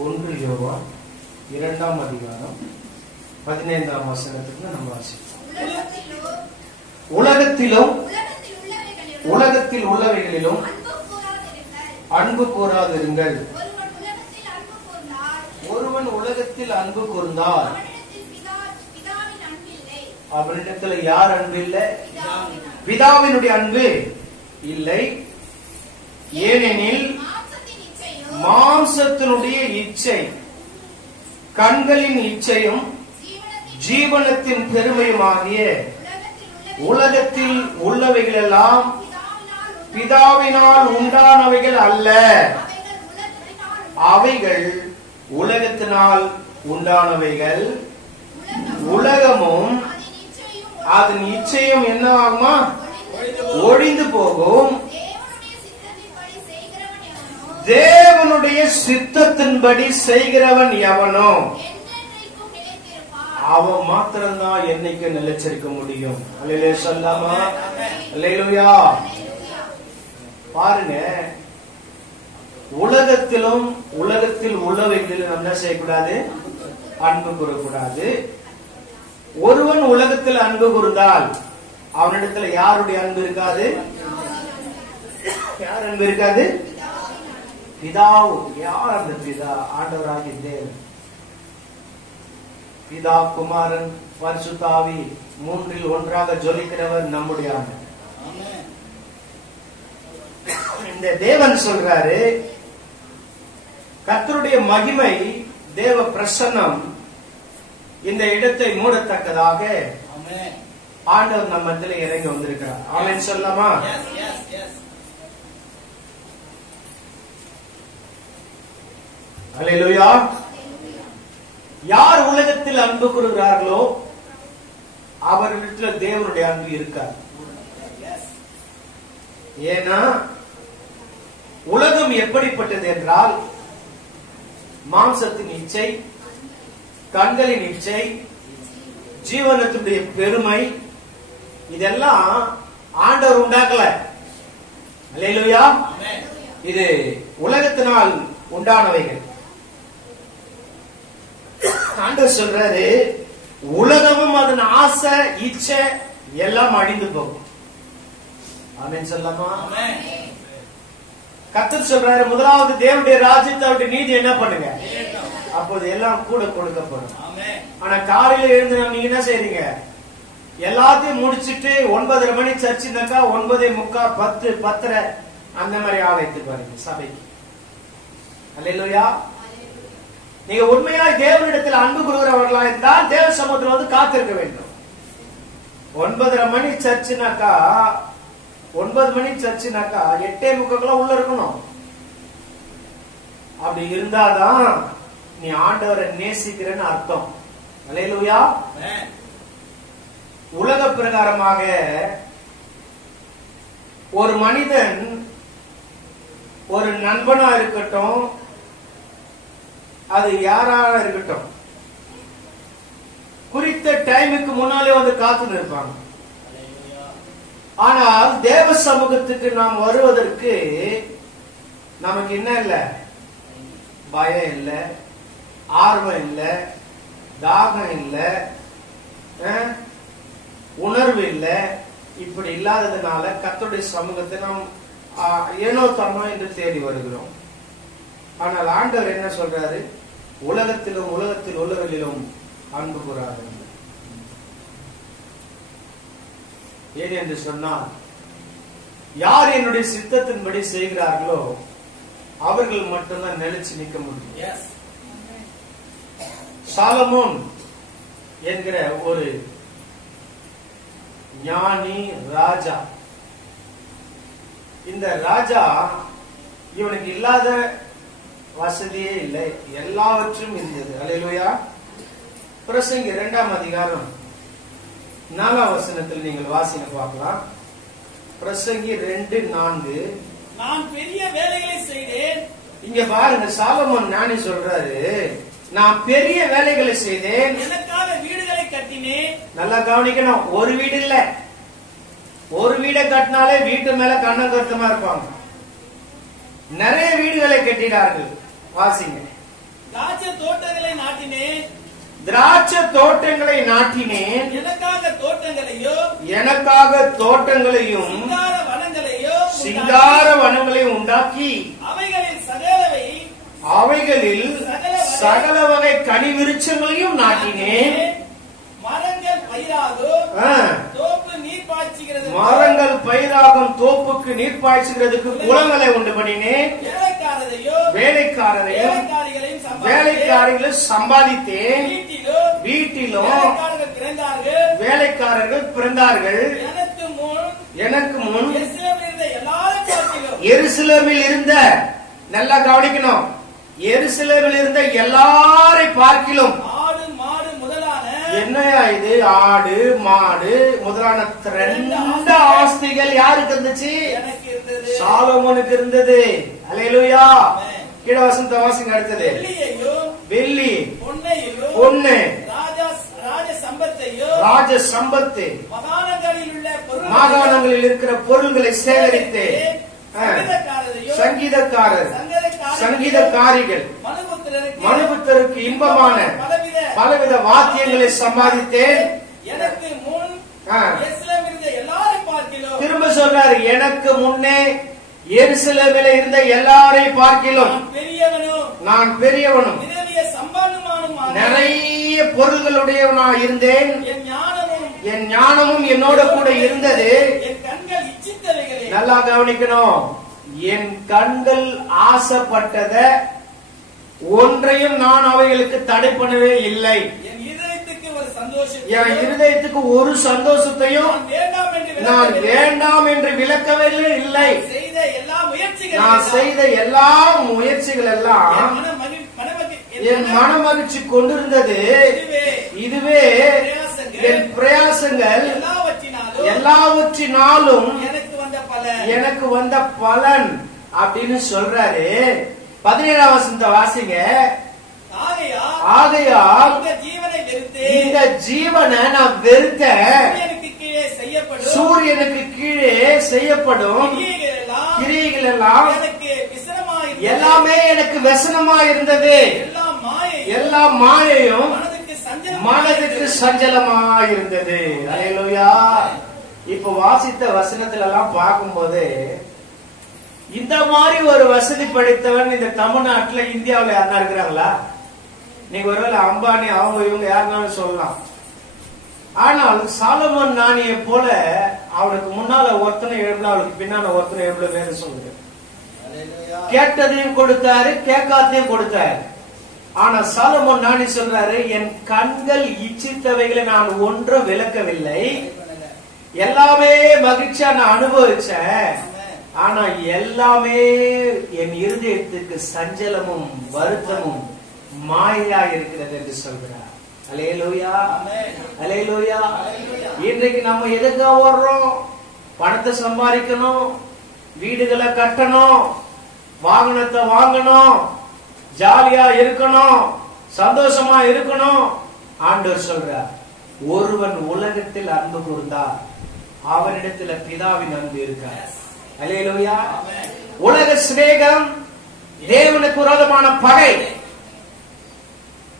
1 யோவான் 2ஆம் அதிகாரம் 15ஆம் வசனத்துக்கு நம்ம வாசிப்போம். உலகத்தில் உள்ளவைகளிலும் அன்பு கூறாதிருங்கள். ஒருவன் உலகத்தில் அன்பு கூர்ந்தால் அவனிடத்தில் யார் அன்பு இல்லை? பிதாவினுடைய அன்பு இல்லை. ஏனெனில் மாம்சத்தினுடைய இச்சை, கண்களின் இச்சையும், ஜீவனத்தின் பெருமையுமாகிய உலகத்தில் உள்ளவைகளெல்லாம் பிதாவினால் உண்டானவைகள் அல்ல, அவைகள் உலகத்தினால் உண்டானவைகள். உலகமும் அதன் இச்சையும் என்ன ஆகுமா? ஒழிந்து போகும். தேவனுடைய சித்தத்தின்படி செய்கிறவன் எவனோ அவன் மாத்திரம்தான் என்னைக்கு நிலைச்சிருக்க முடியும். அல்லேலூயா சொல்லாமா? அல்லேலூயா. பாருங்க, உலகத்தில் உள்ளவைகளில் என்ன செய்யக்கூடாது? அன்பு கூறக்கூடாது. ஒருவன் உலகத்தில் அன்பு கூர்ந்தால் அவனிடத்துல யாருடைய அன்பு இருக்காது? யார் அன்பு இருக்காது? பிதாவு. யார் அந்த பிதா? ஆண்டவராகிய தேவன். பிதா, குமாரன், பரிசுத்த ஆவி மூன்றில் ஒன்றாக ஜொலிக்கிறவர் நம்முடைய ஆண்டவர். இந்த தேவன் சொல்றாரு, கர்த்தருடைய மகிமை, தேவ பிரசன்னம் இந்த இடத்தை மூடத்தக்கதாக ஆண்டவர் நம்ம மத்தியிலே இறங்கி வந்திருக்கிறார். ஆமென் சொல்லலாமா? அல்லேலூயா. யார் உலகத்தில் அன்பு கூறுகிறார்களோ அவர்களிடத்தில் தேவனுடைய அன்பு இருக்காது. ஏன்னா உலகம் எப்படிப்பட்டது என்றால், மாம்சத்தின் இச்சை, கண்களின் இச்சை, ஜீவனத்துடைய பெருமை, இதெல்லாம் ஆண்டவர் உண்டாக்கல. அல்லேலூயா. இது உலகத்தினால் உண்டானவைகள். ஆண்டவர் சொல்றாரு, உலகமும் அதன் ஆசை, இச்சை எல்லாம் அழிந்து போகும். ஆமென் சொல்லலாமா? கர்த்தர் சொல்றாரு, முதலாவது தேவனுடைய ராஜ்யத்தை, அவருடைய நீதி என்ன பண்ணுங்க, அப்போது எல்லாம் கூட கொடுக்கப்படும். ஆனா காலையில எழுந்து நீங்க என்ன செய்றீங்க? எல்லாத்தையும் முடிச்சிட்டு 9:30 மணி சர்ச்சுனாக்கா 9:45, 10, 10:30 அந்த மாதிரி ஆலயத்து பாருங்க சபைக்கு. அல்லேலூயா. நீங்க உண்மையாய் தேவனிடத்தில் அன்பு கூறுகிறவர்களா இருந்தால் தேவ சமூகத்தில் வந்து காத்திருக்க வேண்டும். 9:30 மணி சர்ச்சுனாக்கா 9 மணி சர்ச்சுனாக்கா 8:45 உள்ள இருக்கணும். அப்படி இருந்தாதான் நீ ஆண்டவரை நேசிக்கிறன்னு அர்த்தம். அல்லேலூயா. உலக பிரகாரமாக ஒரு மனிதன், ஒரு நண்பனா இருக்கட்டும், அது யாராக இருக்கட்டும், குறித்த டைமுக்கு முன்னாலே வந்து காத்து நிற்பாங்க. ஆனால் தேவ சமூகத்துக்கு நாம் வருவதற்கு நமக்கு என்ன இல்ல? பயம் இல்ல, ஆர்வம் இல்ல, தாகம் இல்ல, உணர்வு இல்ல. இப்படி இல்லாததுனால கர்த்தருடைய சமூகத்தை நாம் ஏனோ தன்னோ என்று தேடி வருகிறோம். ஆனால் ஆண்டவர் என்ன சொல்றாரு? உலகத்தில் உள்ளவர்களிலும் அன்பு கூறாதீர்கள். ஏன் என்று சொன்னால், யார் என்னுடைய சித்தத்தின்படி செய்கிறார்களோ அவர்கள் மட்டும்தான் நிலைச்சு நிற்க முடியும். சாலமோன் என்கிற ஒரு ஞானி ராஜா, இந்த ராஜா இவனுக்கு இல்லாத வசதியே இல்லை, எல்லாவற்றும் இருந்தது. அல்லேலூயா. பிரசங்கி 2ஆம் அதிகாரம் 4ஆம் வசனத்தில் நீங்கள் வாசிக்க பார்க்கலாம். பிரசங்கி 2:4. நான் பெரிய வேலைகளை செய்தேன். இங்க பாருங்க, சாலமோன் ஞானி சொல்றாரு, நான் பெரிய வேலைகளை செய்தேன், எனக்காக வீடுகளை கட்டினேன். நல்லா கவனிக்கணும். ஒரு வீடு இல்ல, ஒரு வீடை கட்டினாலே வீட்டு மேல கண்ணம் கருத்தமா இருப்பாங்க. நிறைய வீடுகளை கட்டினார்கள். வாசிங்க. திராட்சை தோட்டங்களை நாட்டினேன். திராட்சை தோட்டங்களை நாட்டினேன். எனக்காக தோட்டங்களையும் சிங்கார வனங்களையும் உண்டாக்கி அவைகளில் சகல வகை கனி விருட்சங்களையும் நாட்டினேன். மரங்கள் பயிராகும் தோப்புக்கு நீர் பாய்ச்சுகிறதுக்கு குளங்களை உண்டு பண்ணினேன். வேலைக்காரிகளை சம்பாதித்தேன். வீட்டிலும் வேலைக்காரர்கள் பிறந்தார்கள். எனக்கு முன் எருசலேமில் இருந்த, நல்லா கவனிக்கணும், எருசலேமில் இருந்த எல்லாரை பார்க்கிலும், என்னையா இது, ஆடு மாடு முதலான 2 ஆஸ்திகள் யாருக்கு இருந்துச்சு? சாலமோனுக்கு இருந்தது. அல்லேலூயா. கீழ வசந்த வாசிங்க. அடுத்தது வெள்ளி பொன்னு ராஜ சம்பத்து மாகாணங்களில் இருக்கிற பொருள்களை சேகரித்து சங்கீதக்காரிகள் மனுபுத்தருக்கு இன்பமான பலவித வாத்தியங்களை சம்பாதித்தேன். திரும்ப சொல்றாரு, எனக்கு முன்னே எருசலேமில் இருந்த எல்லாரை பார்க்கிலும் நான் பெரியவனும் நிறைய பொருள்களுடையவனா இருந்தேன். என் ஞானமும் என்னோட கூட இருந்தது. நல்லா கவனிக்கணும், என் கண்கள் ஆசைப்பட்டத ஒன்றையும் நான் அவைகளுக்கு தடை பண்ணவே இல்லை. என் இருதயத்துக்கு ஒரு சந்தோஷத்தையும் நான் வேண்டாம் என்று விலக்கவே இல்லை. நான் செய்த எல்லா முயற்சிகள் எல்லாம் என் மன மகிழ்ச்சி கொண்டிருந்தது. இதுவே என் பிரயாசங்கள் எல்லாவற்றினாலும் எனக்கு வந்த பலன் அப்படின்னு சொல்றாரு. 17ஆம் வசனத்தை வாசிங்க. ஆகையால் இந்த ஜீவனை நான் வெறுத்த, சூரியனுக்கு கீழே செய்யப்படும் கிரியைகள் எல்லாம் எல்லாமே எனக்கு व्यसனமா இருந்தது. எல்லா மாயையும் மனதுக்கு சஞ்சலமா இருந்தது. அல்லேலூயா. இப்ப வாசித்த வசனத்துல எல்லாம் பார்க்கும்போது இந்த மாதிரி ஒரு வசதி படைத்தவன் இந்த தமிழ்நாட்டுல இந்தியாவில் யாருன்னா இருக்கிறாங்களா? நீங்க ஒருவேளை அம்பானி அவங்க இவங்க யாருனாலும் சொல்லலாம். ஆனால் சாலமோன் ஞானியை போல அவனுக்கு முன்னால ஒருத்தனை எழுப்பல, அவளுக்கு பின்னால ஒருத்தனை எழுப்பல. வேறு சொல்லுங்க, கேட்டதையும் கொடுத்தாரு, கேட்காதையும் கொடுத்தாரு. ஆனா சாலமோன் ஞானி சொல்றாரு, என் கண்கள் இச்சித்தவைகளை நான் ஒன்றும் விளக்கவில்லை. எல்லாமே மகிழ்ச்சியா நான் அனுபவிச்சேன். ஆனா எல்லாமே என் இருதயத்துக்கு சஞ்சலமும் வருத்தமும் மாயா இருக்கிறது என்று சொல்கிறார். அல்லேலூயா, அல்லேலூயா. இன்றைக்கு நம்ம எதுக்காக ஓடுறோம்? பணத்தை சம்பாதிக்கணும், வீடுகளை கட்டணும், வாகனத்தை வாங்கணும், ஜாலியா இருக்கணும், சந்தோஷமா இருக்கணும். ஆண்டவர் சொல்றார், ஒருவன் உலகத்தில் அன்பு கூர்ந்தார் அவனிடத்துல பிதாவின் அன்பு இருக்கார். அல்லேலூயா. உலக சிநேகம் தேவனுக்கு விரோதமான பகை.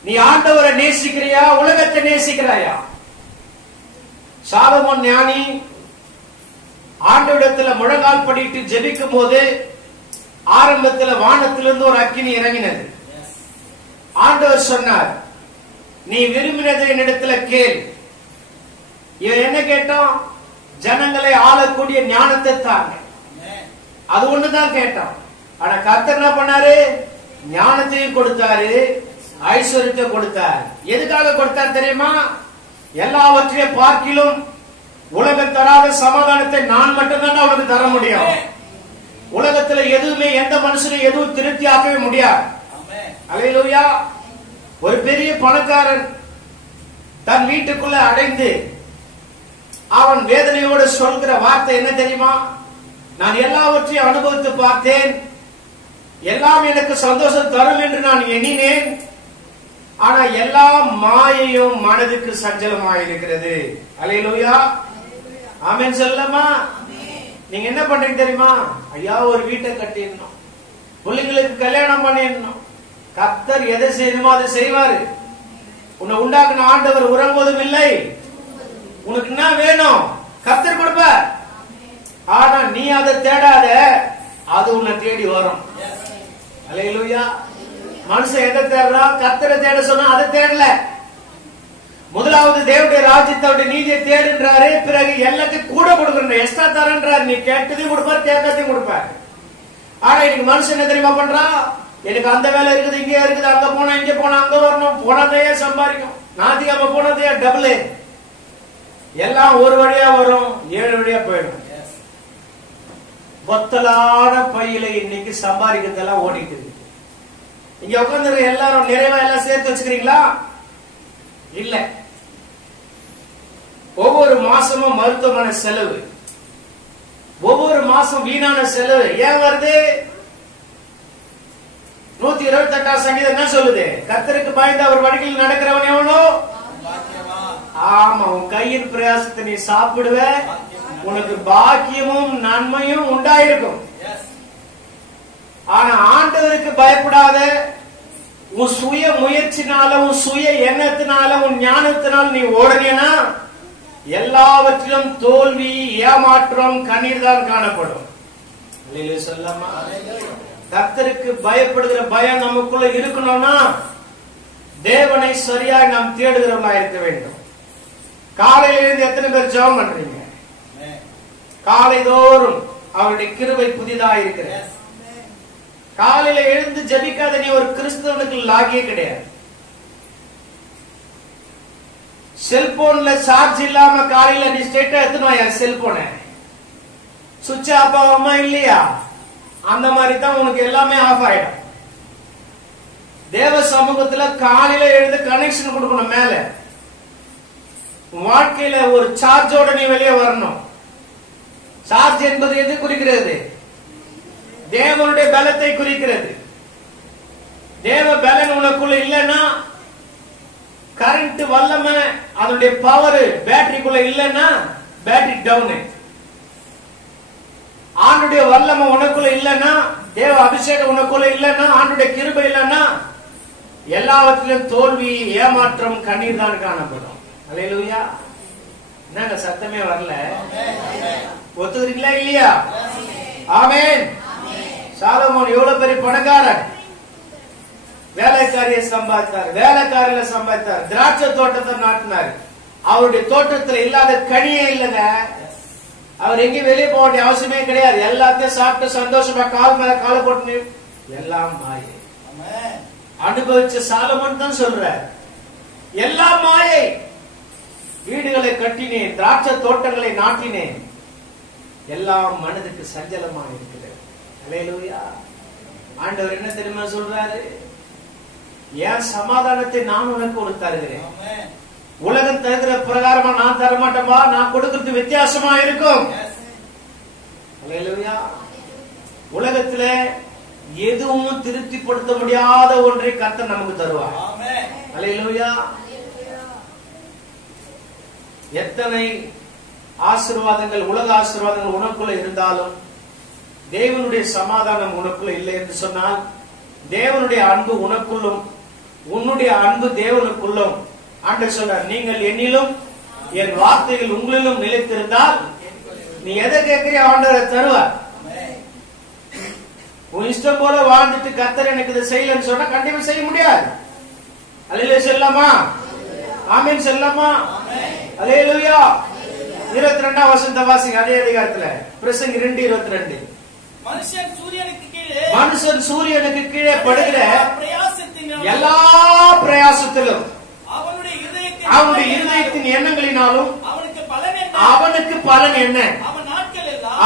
நீ ஆண்டவரை நேசிக்கிறியா, உலகத்தை நேசிக்கிறாயா? சாலமோன் ஞானி ஆண்டவரிடத்துல முழங்கால் படிட்டு ஜெபிக்கும் போது ஆரம்பத்தில் வானத்திலிருந்து ஒரு அக்கினி இறங்கினது. ஆண்டவர் சொன்னார், நீ விரும்பினதை என்னிடத்துல கேள். இவன் என்ன கேட்டான்? ஜனங்களை ஆளக்கூடிய ஞானத்தை தாங்க. அது ஒண்ணுதான் கேட்டான். ஆனா கர்த்தர் என்ன பண்ணாரு? ஞானத்தையும் கொடுத்தாரு, ஐஸ்வர்யத்தை கொடுத்தார். எதுக்காக கொடுத்தார் தெரியுமா? எல்லாவற்றையும் பார்க்கிலும் உலகம் தராத சமாதானத்தை நான் மட்டும்தான் அவனுக்கு தர முடியும். உலகத்துல எதுவுமே எந்த மனுஷனும் எதுவும் திருப்தி ஆக்கவே முடியாது. அல்லேலூயா. ஒரு பெரிய பணக்காரன் தன் வீட்டுக்குள்ள அடைந்து அவன் வேதனையோடு சொல்கிற வார்த்தை என்ன தெரியுமா? நான் எல்லாவற்றையும் அனுபவித்து பார்த்தேன், எல்லாம் எனக்கு சந்தோஷம் தரும் என்று நான் எண்ணினேன். ஆனா எல்லா மாயையும் மனதுக்கு சஞ்சலமாயிருக்கிறது. அல்லேலூயா. ஆமென் சொல்லமா? நீங்க என்ன பண்றீங்க தெரியுமா? ஐயா ஒரு வீட்டை கட்டிடணும், பிள்ளைங்களுக்கு கல்யாணம் பண்ணிடணும், கர்த்தர் எதை செய்யணுமோ அதை செய்வாரு. உன்னை உண்டாக்குன ஆண்டவர் உறங்குவதும் இல்லை. உனக்கு என்ன வேணும் கர்த்தர் கொடுப்பார். ஆனா நீ அதை தேடாத, அது உன்னை தேடி வரும். அல்லேலூயா. மனுஷன் எதை தேடுறான்? கர்த்தரை தேட சொன்னா அதை தேடல. முதலாவது தேவனுடைய ராஜ்யத்தோட நீதியை தேடுன்றாரு. பிறகு எல்லாத்தையும் கூட கொடுக்குற எக்ஸ்ட்ரா தரன்றாரு. நீ கேட்டதையும் கொடுப்பார், கேட்கறதையும் கொடுப்பார். ஆனா இன்னைக்கு மனுஷன் என்ன தெரியுமா பண்றான்? எனக்கு அந்த வேலை இருக்குது, இங்கே இருக்குது, அங்க போனா இங்க போனா அங்க வரணும், போனதையே சம்பாதிக்கும், ஞாயிற்றுக்கிழமை போனதையே டபுள், எல்லாம் ஒரு வழியா வரும், 7 வழியா போயிடும். பொத்தலான பையில இன்னைக்கு சம்பாதிக்கிறதெல்லாம் ஓடிட்டு இருக்கு. இங்க உட்கார்ந்து எல்லாரும் நிறைவா எல்லாம் சேர்த்து வச்சுக்கிறீங்களா? இல்ல. ஒவ்வொரு மாசமும் மருத்துவமனை செலவு, ஒவ்வொரு மாசம் வீணான செலவு. ஏன் வருது? 128 சங்கீதம் என்ன சொல்லுது? கர்த்தருக்கு பயந்து அவர் வழிகளில் நடக்கிறவன் எவனோ? ஆமா, உன் கையின் பிரயாசத்தை நீ சாப்பிடுவ, உனக்கு பாக்கியமும் நன்மையும் உண்டாயிருக்கும். ஆனா ஆண்டவருக்கு பயப்படாத, உன் சுய முயற்சினால, உன் சுய எண்ணத்தினால, உன் ஞானத்தினால நீ ஓடுனீனா எல்லாவற்றிலும் தோல்வி, ஏமாற்றம், கண்ணீர் தான் காணப்படும். சொல்லமா? கர்த்தருக்கு பயப்படுகிற பயம் நமக்குள்ள இருக்கணும்னா தேவனை சரியாய் நாம் தேடுகிறவர்களா இருக்க வேண்டும். காலையில இருந்து எத்தனை பேர் ஜெபம் பண்றீங்க? காலைதோறும் அவருடைய கிருபை புதிதாக இருக்கிறது. காலையில எழுந்து ஜெபிக்காத நீ ஒரு கிறிஸ்தவனுக்கு லாகியே கிடையாது. செல்போன்ல சார்ஜ் இல்லாம காலையில நீ ஸ்ட்ரெயிட்டா எடுத்துனுவா செல்போன, சுவிட்ச் ஆஃப் ஆகாம இல்லையா? அந்த மாதிரி தான் உனக்கு எல்லாமே ஆஃப் ஆயிடும். தேவ சமூகத்துல காலையில எழுந்து கனெக்ஷன் கொடுக்கணும். மேல வாழ்க்கையில ஒரு சார்ஜோட நீ வெளியே வரணும். சார்ஜ் என்பது எது குறிக்கிறது? தேவனுடைய பலத்தை குறிக்கிறது. தேவ பலன் உனக்குள்ள இல்லைன்னா, கரண்ட் வல்லமை அதனுடைய பவர் பேட்டரிக்குள்ள இல்லைன்னா பேட்டரி டவுன். ஆண்டுடைய வல்லமை உனக்குள்ள இல்லைன்னா, தேவ அபிஷேகம் உனக்குள்ள இல்லைன்னா, ஆண்டுடைய கிருபை இல்லைன்னா எல்லாவற்றிலும் தோல்வி, ஏமாற்றம், கண்ணீர் தான் காணப்படும். அல்லேலூயா. என்னங்க சத்தமே வரல? ஒத்துக்கிறீங்களா இல்லையா? ஆமென். சாலமோன் எவ்வளவு பெரிய பணக்காரன். வேலைக்காரியை சம்பாதித்தார், வேலைக்காரியில சம்பாதித்தார், திராட்சை தோட்டத்தை நாட்டினார். அவருடைய தோட்டத்தில் இல்லாத கனியே இல்லைங்க. அவர் எங்கேயும் வெளியே போக வேண்டிய அவசியமே கிடையாது. எல்லாத்தையும் சாப்பிட்டு சந்தோஷமா கால் மேல கால போட்டு எல்லாம் மாயை. அனுபவிச்ச சாலமோன் தான் சொல்ற, எல்லாம் மாயை. வீடுகளை கட்டினேன், திராட்சை தோட்டங்களை நாட்டினேன், எல்லாம் மனதுக்கு சஞ்சலமா இருக்கிறது. அல்லேலூயா. ஆண்டவர் என்ன தெரியுமா சொல்றாரு? என் சமாதானத்தை நான் உனக்கு ஒன்று தருகிறேன். உலகம் தருகிற பிரகாரமா நான் தரமாட்டேன்பா, நான் கொடுக்கிறது வித்தியாசமா இருக்கும். அல்லேலூயா. உலகத்துல எதுவும் திருப்திப்படுத்த முடியாத ஒன்றை கர்த்தர் நமக்கு தருவார். அல்லேலூயா. எத்தனை ஆசீர்வாதங்கள், உலக ஆசீர்வாதங்கள் உனக்குள்ள இருந்தாலும் தேவனுடைய சமாதானம் உனக்குள்ள இல்லை என்று சொன்னால், தேவனுடைய அன்பு உனக்குள்ளும் உன்னுடைய அன்பு தேவனுக்குள்ளும், ஆண்டவர் சொல்றார், நீங்கள் என்னிலும் என் வார்த்தைகள் உங்களிலும் நிலைத்திருந்தால் நீ எதை கேட்கிறியோ ஆண்டவர் தருவார். உன் இஷ்டம் போல வாழ்ந்துட்டு கர்த்தர் எனக்கு இதை செய்யலன்னு சொன்னா கண்டிப்பா செய்ய முடியாது. அல்லேலூயா சொல்லலாமா? ஆமென் சொல்லலாமா? அல்லேலூயா. 22ஆம் வசனத்தை வாசிங்க. அதே அதிகாரத்துல பிரசங்கி 2:22. மனுஷன் சூரியனுக்கு கீழே படுகிற எல்லா பிரயாசத்திலும் அவனுடைய இருதயத்தின் எண்ணங்களினாலும் அவனுக்கு பலன் என்ன?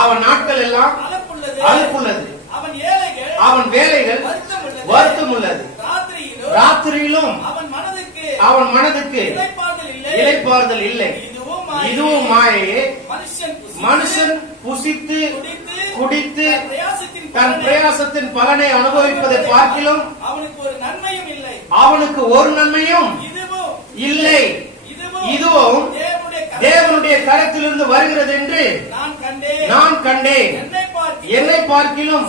அவன் நாட்கள் எல்லாம் அலுப்புள்ளது, அவன் வேலைகள் வருத்தம் உள்ளது. ராத்திரியிலும் அவன் மனதுக்கு இளைப்பாறுதல் இல்லை. இதுவும் மாயையே. மனுஷன் புசித்து குடித்து தன் பிரயாசத்தின் பலனை அனுபவிப்பதை பார்க்கிலும் அவனுக்கு ஒரு நன்மையும் இல்லை. இதுவும் தேவனுடைய கரத்திலிருந்து வருகிறது என்று நான் கண்டேன். என்னை பார்க்கிலும்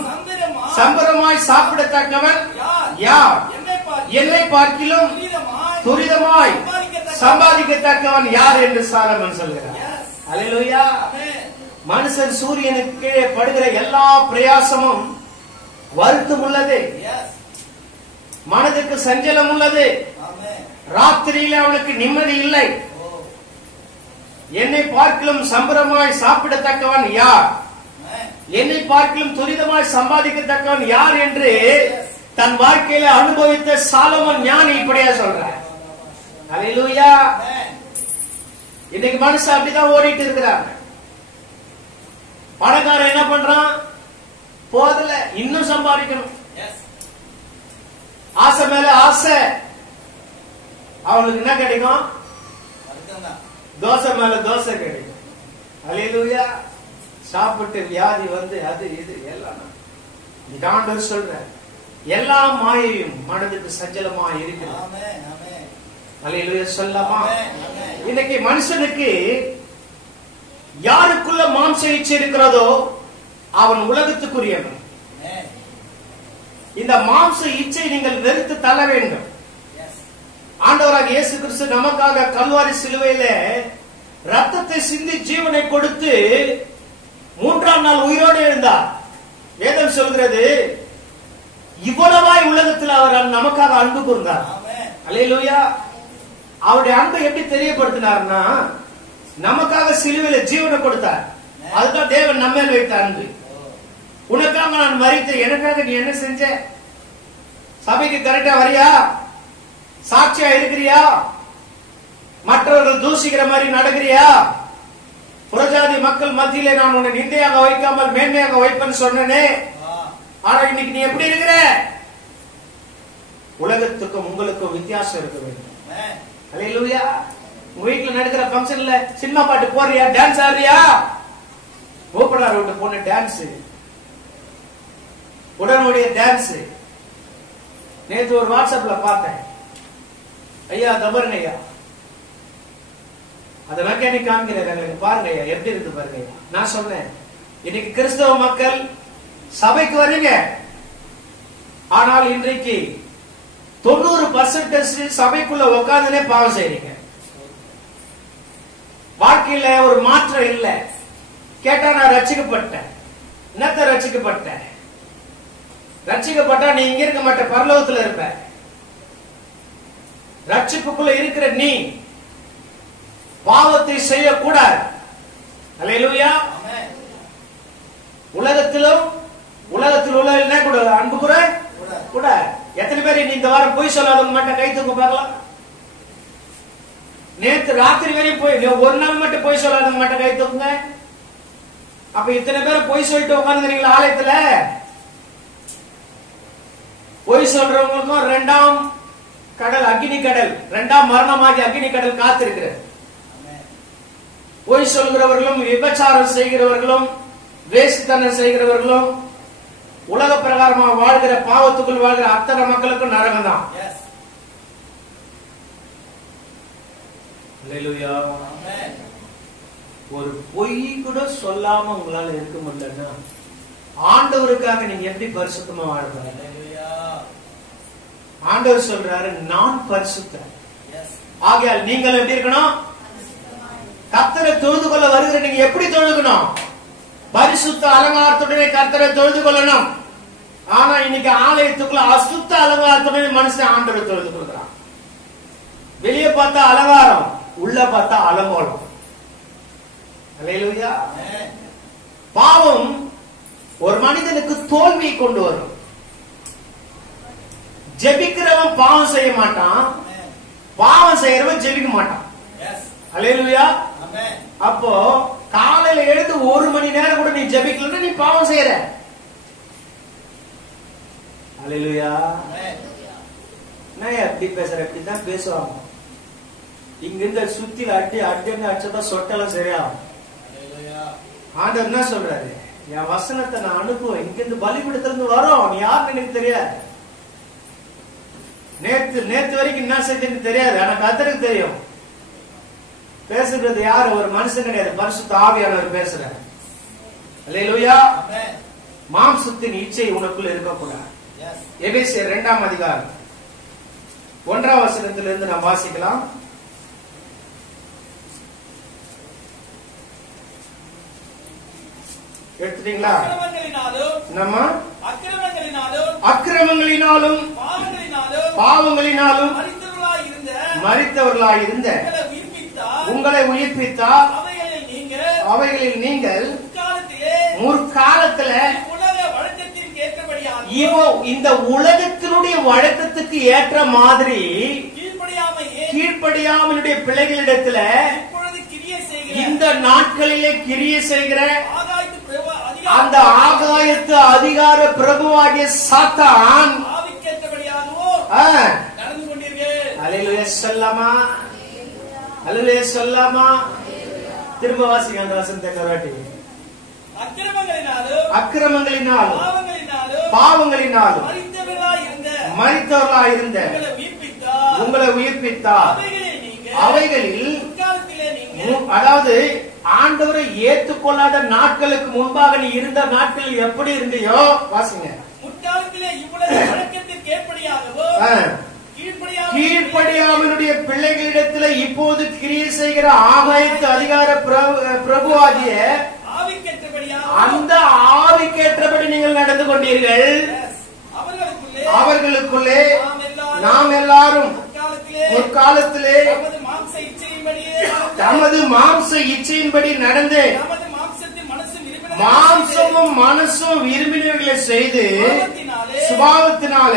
சம்பரமாய் சாப்பிடத்தக்கவன் யார்? என்னை பார்க்கிலும் துரிதமாய் சம்பாதிக்கத்தக்கவன் யார் என்று சாலமன் சொல்கிறார். அல்லேலூயா. மனுஷன் சூரியனுக்கு கீழே படுகிற எல்லா பிரயாசமும் வருத்தம் உள்ளது, மனதுக்கு சஞ்சலம் உள்ளது, ராத்திரியில அவனுக்கு நிம்மதி இல்லை. என்னை பார்க்கிலும் சம்பரமாய் சாப்பிடத்தக்கவன் யார், என்னை பார்க்கிலும் துரிதமாய் சம்பாதிக்கத்தக்கவன் யார் என்று தன் வாழ்க்கையில அனுபவித்த சாலமன் ஞானி இப்படியா சொல்றார். அல்லேலூயா. இன்னைக்கு மனுஷன் அப்படிதான் ஓடிட்டு இருக்கிறாங்க. பணக்காரன் என்ன பண்றான், போதல இன்னும் சம்பாதிக்கணும், ஆசை மேல ஆசை. அவனுக்கு என்ன கிடைக்கும், தோசை மேல தோசை கிடைக்கும். அல்லேலூயா. சாப்பிட்டு வியாதி வந்து அது இது எல்லாம் ஆண்டவர் சொல்ற எல்லா மாயையும் மனதுக்கு சஞ்சலமா இருக்கிறது. அல்லேலூயா சொல்லலாமா? இன்னைக்கு மனுஷனுக்கு யாருக்குள்ள மாம்ச இச்சை இருக்கிறதோ அவன் உலகத்துக்குரியவன். இந்த மாம்ச இச்சை நீங்கள் வெறுத்து தள்ள வேண்டும். ஆண்டவராக இயேசு கிறிஸ்து நமக்காக கல்வாரி சிலுவையில ரத்தத்தை சிந்தி ஜீவனை கொடுத்து 3ஆம் நாள் உயிரோடு எழுந்தார். வேதம் சொல்கிறது இவ்வளவாய் உலகத்தில் அவர் நமக்காக அன்பு கூர்ந்தார். அல்லேலூயா. அவருடைய அன்பை எப்படி தெரியப்படுத்தினார்னா நமக்காக சிலுவையில ஜீவனை கொடுத்தார். அதுதான் தேவன் நம்ம மேல் வைத்த அன்பு. உனக்காக நான் மரித்தேன், எனக்காக நீ என்ன செஞ்ச? சபைக்கு கரெக்டா வரியா, சாட்சியா இருக்கிறியா, மற்றவர்கள் தூசிக்கிற மாதிரி நடக்கிறியா, புறஜாதி மக்கள் மத்தியிலே நான் உன்னை நிந்தையாக வைக்காமல் மேன்மையாக வைப்பேன்னு சொன்னனே, ஆனா இன்னைக்கு நீ எப்படி இருக்கிற? உலகத்துக்கும் உங்களுக்கும் வித்தியாசம் இருக்க வேண்டும். அல்லேலூயா. உங்க வீட்டுல நடக்கிற பங்கன்ல சினிமா பாட்டு போறியா, டான்ஸ் ஆடுறியா? ஓப்பனார் விட்டு போன டான்ஸ், உடனுடைய டான்ஸ். நேற்று ஒரு வாட்ஸ்அப்ல பார்த்தேன், ஐயா தபருங்க ஐயா, அத மெக்கானிக் காமிக்கிறாங்க பாருங்க ஐயா எப்படி இருக்கு பாருங்க ஐயா. நான் சொன்னேன் இன்னைக்கு கிறிஸ்தவ மக்கள் சபைக்கு வருங்க, ஆனால் இன்றைக்கு 90% சபைக்குள்ள உட்கார்ந்துனே பாவம் செய்றீங்க. வாழ்க்கையில ஒரு மாற்றம் இல்ல. கேட்டா நான் ரட்சிக்கப்பட்டேன். என்னத்த ரட்சிக்கப்பட்டேன்? ரட்சிக்கப்பட்டா நீ இங்க இருக்க மாட்ட, பரலோகத்துல இருப்ப. ரட்சிப்புக்குள்ள இருக்கிற நீ பாவத்தை செய்யக்கூடாது. அல்லேலூயா. உலகத்திலும் உலகத்தில் உள்ள என்ன கூட அன்பு கூட. எத்தனை பேர் இந்த வாரம் போய் சொல்லாதவங்க மட்டும் கை தூக்க பார்க்கலாம். நேற்று ராத்திரி வரையும் போய் ஒரு நாள் மட்டும் போய் சொல்லாதவங்க மட்டும் கை தூக்குங்க. அப்ப இத்தனை பேர் போய் சொல்லிட்டு உட்கார்ந்துறீங்களா ஆலயத்துல? போய் சொல்றவங்களுக்கும் 2ஆம் கடல் அக்னி கடல், 2ஆம் மரணமாகி அக்னி கடல் காத்திருக்கிறது. பொய் சொல்கிறவர்களும் விபச்சாரம் செய்கிறவர்களும் வேசித்தனம் செய்கிறவர்களும் உலக பிரகாரமாக வாழ்கிற பாவத்துக்குள் வாழ்கிற அத்தனை மக்களுக்கும் நரகம் தான். ஒரு பொய் கூட சொல்லாம உங்களால இருக்க முடியலன்னா ஆண்டவருக்காக நீங்க எப்படி பரிசுத்தமா வாழ்றீங்க? ஆண்டவர் சொல்றாரு நான் பரிசுத்தன், ஆகையால் நீங்கள் எப்படி இருக்கணும்? கர்த்தரை தொழுது கொள்ள வருகிற நீங்க எப்படி தொழுகணும்? பரிசுத்த அலங்காரத்துடனே கர்த்தரை தொழுது கொள்ளணும். ஆனா இன்னைக்கு ஆலயத்துக்குள்ள அசுத்த அலங்காரத்துடனே மனுஷன் ஆண்டவரை தொழுது கொள்றான். வெளியே பார்த்தா அலங்காரம், உள்ள பார்த்தா அலங்கோலம். அல்லேலூயா. பாவம் ஒரு மனிதனுக்கு தோல்வியை கொண்டு வரும். ஜெபிக்கிறவன் பாவம் செய்ய மாட்டான், பாவம் செய்யறவன் ஜெபிக்க மாட்டான். அல்லேலூயா. அப்போ காலையில எழுந்து 1 மணி நேரம் கூட நீ ஜெபிக்கலன்னா நீ பாவம் செய்யற. அல்லேலூயா. நான் எப்படி பேசுற? எப்படிதான் பேசுவாங்க. இங்க இருந்த சுத்தில அடின்னு அடிச்சதான் சொட்டெல்லாம் சரியாகும். ஆண்டவர் என்ன சொல்றாரு? என் வசனத்தை நான் அனுப்புவேன், இங்க இருந்து பலிபீடத்துல இருந்து வரும், நீ யாருன்னு எனக்கு தெரியாது. நேத்து வரைக்கும் என்ன செஞ்சு தெரியாது, ஆனா கர்த்தருக்கு தெரியும். பேசுறது யாரு? ஒரு மனுஷன் கிடையாது, பரிசுத்த ஆவியானவர் பேசுறாரு. அல்லேலூயா. மாம்சத்தின் இச்சை உனக்குள்ள இருக்கக்கூடாது. எபேசியர் 2ஆம் அதிகாரம் 1ஆம் வசனத்திலிருந்து நாம் வாசிக்கலாம். எடுத்துட்டீங்களா? நம்ம அக்கிரமங்களினாலும் பாவங்களினாலும் மரித்தவர்களாயிருந்த உங்களை உயிர்ப்பித்தார். அவைகளில் நீங்கள் முற்காலத்துல இந்த உலகத்தினுடைய வழக்கத்துக்கு ஏற்ற மாதிரி கீழ்ப்படியாமலுடைய பிள்ளைகளிடத்துல இந்த நாட்களிலே கிரியை செய்கிற அந்த ஆகாயத்து அதிகார பிரபுவாகிய சாத்தான் அல்லேலூயா சொல்லாமா, அல்லேலூயா சொல்லாமா. திரும்ப வாசிங்க அந்த வசனத்தை கராட்டி. அக்கிரமங்களினாலும் பாவங்களினாலும் மரித்தவர்களாயிருந்த உங்களை உயிர்ப்பித்தார். அவைகளில் அதாவது ஆண்டவரை ஏற்றுக்கொள்ளாத நாட்களுக்கு முன்பாக நீ இருந்த நாட்களில் எப்படி இருந்தியோ வாசிங்க. கீழ்ப்படியாமலுடைய பிள்ளைகளிடத்தில் இப்போது கிரியை செய்கிற ஆகாயத்து அதிகார பிரபுவாகிய அந்த ஆவிக்கேற்றபடி நீங்கள் நடந்து கொண்டீர்கள். அவர்களுக்குள்ளே நாம் எல்லாரும் முற்காலத்திலே தமது மாம்ச இச்சையின்படி நடந்து மாம்சமும் மனசும் விரும்பினர்களை செய்து சுபாவத்தினால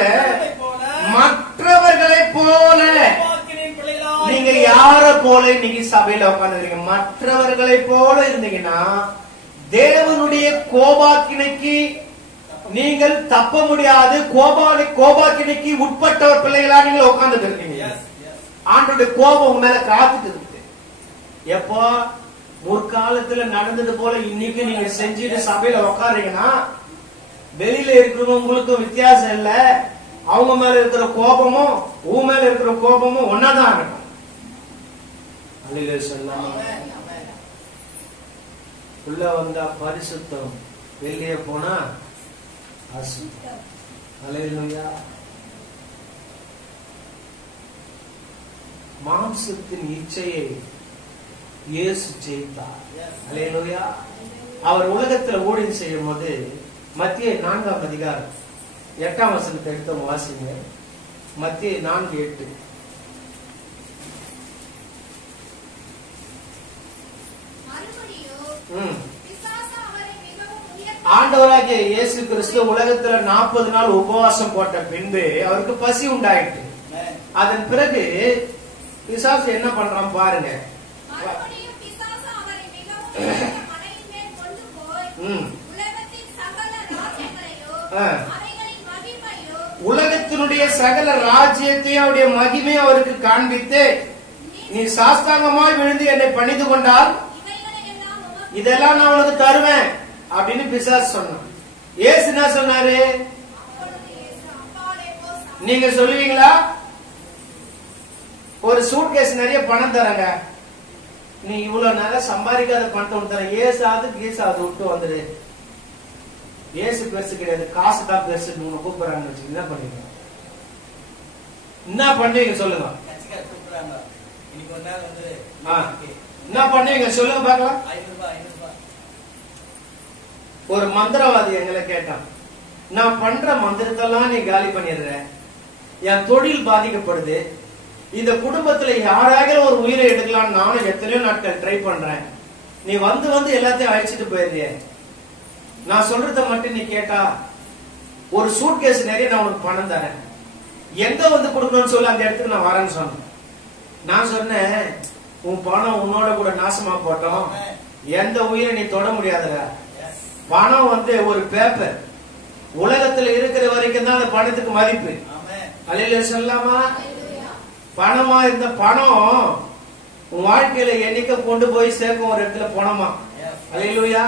மற்றவர்களை போல. நீங்க யார போல இன்னைக்கு சபையில உட்கார்ந்து மற்றவர்களை போல இருந்தீங்கன்னா தேவனுடைய கோபாக்கினைக்கு நீங்கள் தப்ப முடியாது. கோபாக்கினைக்கு உட்பட்டவர் பிள்ளைகளா நீங்கள் உட்கார்ந்து இருக்கீங்க. ஆண்டோட கோபம் உங்க மேல காத்துட்டு இருக்கு. எப்போ முற்காலத்துல நடந்தது போல இன்னைக்கு நீங்க செஞ்சுட்டு சபையில உட்காருங்கன்னா வெளியில இருக்கிறவங்களுக்கும் வித்தியாசம் இல்ல. அவங்க மேல இருக்கிற கோபமும் உன் மேல இருக்கிற கோபமும் ஒன்னாதான் இருக்கும். உள்ள வந்தா பரிசுத்தம், வெளியே போனா அசுத்தம். அல்லேலூயா. மாம்சத்தின் இச்சையை இயேசு ஜெயித்தார். அல்லேலூயா. அவர் உலகத்துல ஊழியம் செய்யும் போது மத்திய 4ஆம் அதிகாரம் 8ஆம் வசனத்தை எடுத்தவங்க வாசிங்க. மத்திய 4:8. ஆண்டவராகிய இயேசு கிறிஸ்து உலகத்துல 40 நாள் உபவாசம் போட்ட பின்பு அவருக்கு பசி உண்டாயிட்டு. அதன் பிறகு பிசாசு என்ன பண்றான் பாருங்க. உலகத்தினுடைய சகல ராஜ்யத்தையும் அவருடைய மகிமை அவருக்கு காண்பித்து நீ சாஸ்தாங்கமாய் விழுந்து என்னை பணிந்து கொண்டால் இதெல்லாம் நான் உனக்கு தருவேன் அப்படின்னு பிசாசு சொன்னான். இயேசு என்ன சொன்னாரு? நீங்க சொல்லுவீங்களா? ஒரு சூட்கேஸ் நிறைய பணம் தரங்க, நீ இவ்வளவு நேரம் சம்பாதிக்காத பணத்தை ஒன்று தர. ஏசாவது கீசாவது விட்டு வந்துடு. ஏசு பெருசு கிடையாது, காசு தான் பெருசு. உங்க கூப்பிடுறாங்க என்ன பண்ணுவீங்க? என்ன பண்ணுவீங்க சொல்லுங்க. என்ன பண்ணுவீங்க சொல்லுங்க பாக்கலாம். ஒரு மந்திரவாதி எங்களை கேட்டான், நான் பண்ற மந்திரத்தெல்லாம் நீ காலி பண்ணிடுற, என் தொழில் பாதிக்கப்படுது, இந்த குடும்பத்துல யாராக ஒரு உயிரை எடுக்கலாம், நானும் எத்தனையோ நாட்கள் ட்ரை பண்றேன், நீ வந்து வந்து எல்லாத்தையும் அழைச்சிட்டு போயிருந்திய, நான் சொல்றத மட்டும் நீ கேட்டா ஒரு சூட்கேஸ் நிறைய நான் உனக்கு பணம் தரேன், எங்க வந்து கொடுக்கணும்னு சொல்லி அந்த இடத்துக்கு நான் வரேன்னு சொன்னேன். நான் சொன்னேன், உன் பணம் உன்னோட கூட நாசமா போட்டோம், எந்த உயிரை நீ தொட முடியாதுடா. பணம் வந்து ஒரு பேப்பர், உலகத்துல இருக்கிற வரைக்கும் தான் அந்த பணத்துக்கு மதிப்பு. அல்லேலூயா சொல்லாமா? பணமா இருந்த பணம் உன் வாழ்க்கையில என்னைக்கு கொண்டு போய் சேர்க்கும் ஒரு இடத்துல போனோமா? அல்லேலூயா.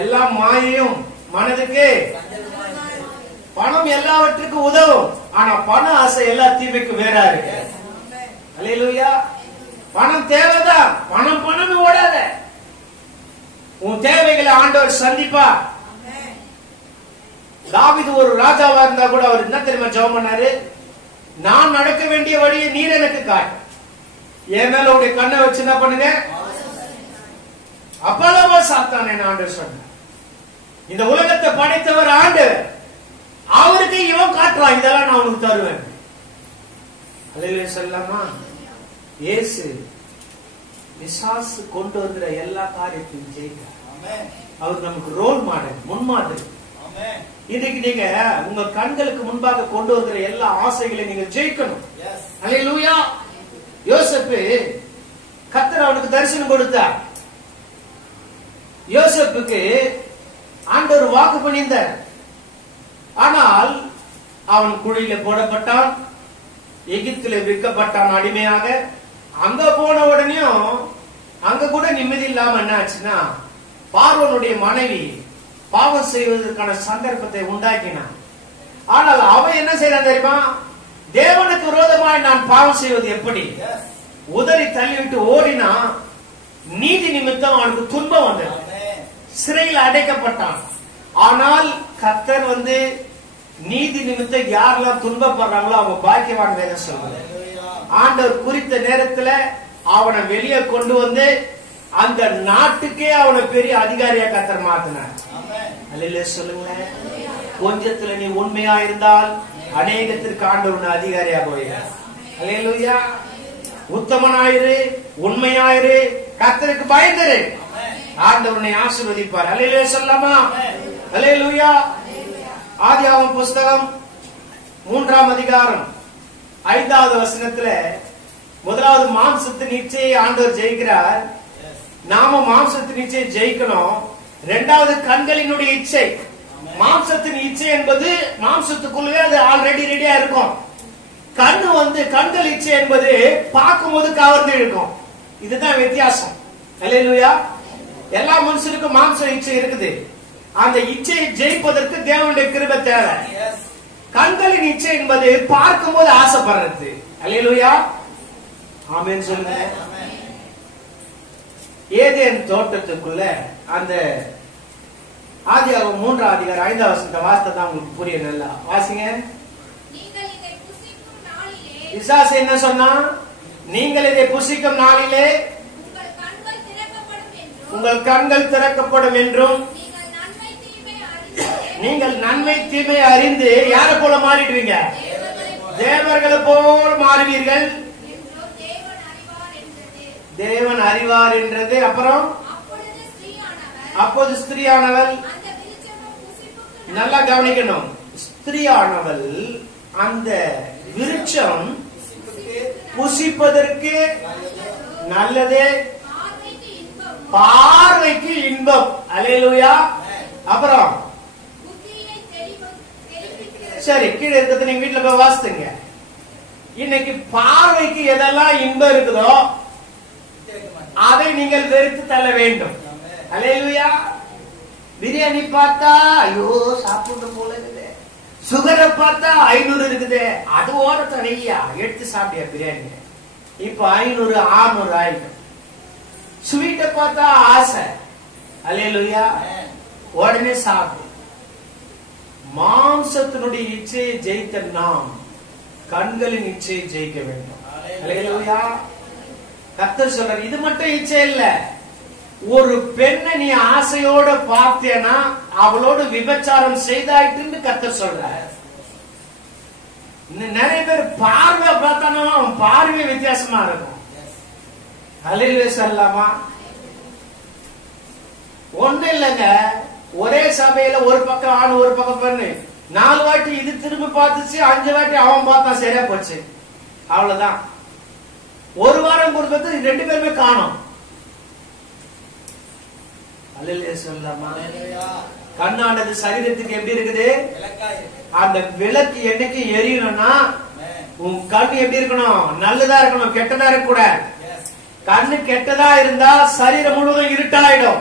எல்லா மாயையும் மனதுக்கு, பணம் எல்லாவற்றுக்கும் உதவும், ஆனா பண ஆசை எல்லா தீமைக்கு வேற இருக்கு. அல்லேலூயா. பணம் தேவைதான், பணம் பணம் ஓடாத, உன் தேவைகளை ஆண்டவர் சந்திப்பா. தாவீது ஒரு ராஜாவா இருந்தா கூட அவர் என்ன தெரியுமா ஜெபம் பண்ணாரு? நான் நடக்க வேண்டிய வழியை நீர் எனக்கு காட்டு. என் மேல உடைய கண்ணை வச்சு என்ன பண்ணுங்க? அப்பளவா சாத்தானே ஆண்டவர் சொன்ன. இந்த உலகத்தை படைத்தவர் ஆண்டவர். அவருக்கு இவன் காட்டுறான், இதெல்லாம் நான் உனக்கு தருவேன். அல்லேலூயா சொல்லலாமா? இயேசு பிசாசு கொண்டு வந்த எல்லா காரியத்தையும் ஜெயிக்கிறார். அவர் நமக்கு ரோல் மாடல், முன்மாதிரி. இன்னைக்கு நீங்க உங்க கண்களுக்கு முன்பாக கொண்டு வந்த எல்லா ஆசைகளையும் நீங்க ஜெயிக்கணும். அல்லேலூயா. யோசேப்பு கர்த்தர் அவனுக்கு தரிசனம் கொடுத்தார். யோசேப்புக்கு ஆண்டவர் வாக்கு பண்ணியிருந்தார். ஆனால் அவன் குழியில போடப்பட்டான், எகிப்தில விற்கப்பட்டான் அடிமையாக. அங்க போன உடனேயும் அங்க கூட நிம்மதி இல்லாம என்ன ஆச்சுன்னா, பார்வோனுடைய மனைவி பாவம் செய்வதற்கான சந்தர்ப்பத்தை உண்டாக்கினான். ஆனால் அவன் என்ன செய்யறான் தெரியுமா? தேவனுக்கு விரோதமாய் நான் பாவம் செய்வது எப்படி? உதறி தள்ளிவிட்டு ஓடினா நீதி நிமித்தம் அவனுக்கு துன்பம் வந்தது. சிறையில் அடைக்கப்பட்டான். ஆனால் கர்த்தர் நீதி நிமித்தம் யாரெல்லாம் துன்பப்படுறாங்களோ அவங்க பாக்கியவான் வேலை சொல்றாங்க. ஆண்டவர் குறித்த நேரத்துல அவனை வெளியே கொண்டு வந்து அந்த நாட்டுக்கே அவனை பெரிய அதிகாரியா கர்த்தர் மாத்தினார். அல்லேலூயா சொல்லுங்களேன். கொஞ்சத்துல நீ உண்மையா இருந்தால் அநேகத்திற்கு ஆண்டவர் அதிகாரியாக போயிரு. அல்லேலூயா. உத்தமனாயிரு, உண்மையாயிரு, கர்த்தருக்கு பயந்துரு, ஆண்டவனை ஆசீர்வதிப்பார். அல்லேலூயா சொல்லலாமா? அல்லேலூயா. ஆதியாகமம் புஸ்தகம் 3ஆம் அதிகாரம் 5வது வசனத்துல முதலாவது மாம்சத்தின் இச்சையை ஆண்டவர் ஜெயிக்கிறார். நாம மாம்சத்தின் இச்சையை ஜெயிக்கணும். இரண்டாவது கண்களினுடைய இச்சை. மாம்சத்தின் இச்சை என்பது மாம்சத்துக்குள்ளே அது ஆல்ரெடி ரெடியா இருக்கும். கண்ணு கண்கள் இச்சை என்பது பார்க்கும் போது கவர்ந்து இருக்கும். இதுதான் வித்தியாசம். அல்லேலூயா. எல்லா மனுஷனுக்கும் மாம்ச இச்சை இருக்குது. அந்த இச்சையை ஜெயிப்பதற்கு தேவனுடைய கிருபை தேவை. கண்களின் இச்சை என்பது பார்க்கும் போது ஆசைப்படுறது. அல்லேலூயா. ஆமென் சொல்லுங்க. ஏதேன் தோட்டத்துக்குள்ள அந்த ஆதியாகமம் 3ஆம் அதிகாரம் 5வது வசனத்தை வாசித்தா தான் உங்களுக்கு புரியும். நல்லா வாசிங்க. பிசாசு என்ன சொன்னா? நீங்கள் இதை புசிக்கும் நாளிலே உங்கள் கண்கள் திறக்கப்படும் என்றும் நீங்கள் நன்மை தீமை அறிந்து யாரை போல மாறிடுவீங்க? தேவர்களை போல் மாறுவீர்கள். தேவன் அறிவார் என்றது. அப்புறம் அப்போது ஸ்திரீயானவள், நல்லா கவனிக்கணும், ஸ்திரீயானவள் அந்த விருட்சம் புசிப்பதற்கு நல்லதே, பார்வைக்கு இன்பம். அல்லேலூயா. அப்புறம் சரி, கீழே இருக்கிறது நீங்க வீட்டுல போய் வாசித்துங்க. இன்னைக்கு பார்வைக்கு எதெல்லாம் இன்பம் இருக்குதோ அதை நீங்கள் வெறுத்து தள்ள வேண்டும். அல்லேலூயா. பிரியாணி பார்த்தா ஐயோ சாப்பிட்டு போல இருக்குது, சுகரை பார்த்தா 500 இருக்குது, அது ஓரத்தை நெய்யா எடுத்து சாப்பிட்டியா பிரியாணி, இப்ப 500 600 ஆயிடும். ஸ்வீட்டை பார்த்தா ஆசை. அல்லேலூயா. உடனே சாப்பிடு. மாம்சத்தினுடைய இச்சையை ஜெயித்த நாம் கண்களின் இச்சையை ஜெயிக்க வேண்டும். அல்லேலூயா. கர்த்தர் சொல்றார், இது மட்டும் இச்சை இல்ல, ஒரு பெண்ணை நீ ஆசையோட பார்த்தேனா அவளோடு விபச்சாரம் செய்தாயிட்டு கர்த்தர் சொல்றார். நிறைய பேர் பார்வை பார்த்தானா அவன் பார்வை வித்தியாசமா இருக்கும். அல்லேலூயா சொல்லலாமா? ஒண்ணு இல்லைங்க, ஒரே சபையில ஒரு பக்கம் ஆண் ஒரு பக்கம் பெண்ணு, 4 வாட்டி இது திரும்பி பார்த்துச்சு, 5 வாட்டி அவன் பார்த்தா சரியா போச்சு, அவ்வளவுதான். ஒரு வாரம் கொடுத்தது 2 பேருமே காணோம். அல்லேலூயா சொல்லலாமா? கண்ணானது சரீரத்துக்கு எப்படி இருக்குது? அந்த விளக்கு என்னைக்கு எரியணும்னா உன் கண் எப்படி இருக்கணும்? நல்லதா இருக்கணும், கெட்டதா இருக்க கூடாது. கண்ணு கெட்டதா இருந்தா சரீரம் முழுவதும் இருட்டாயிடும்.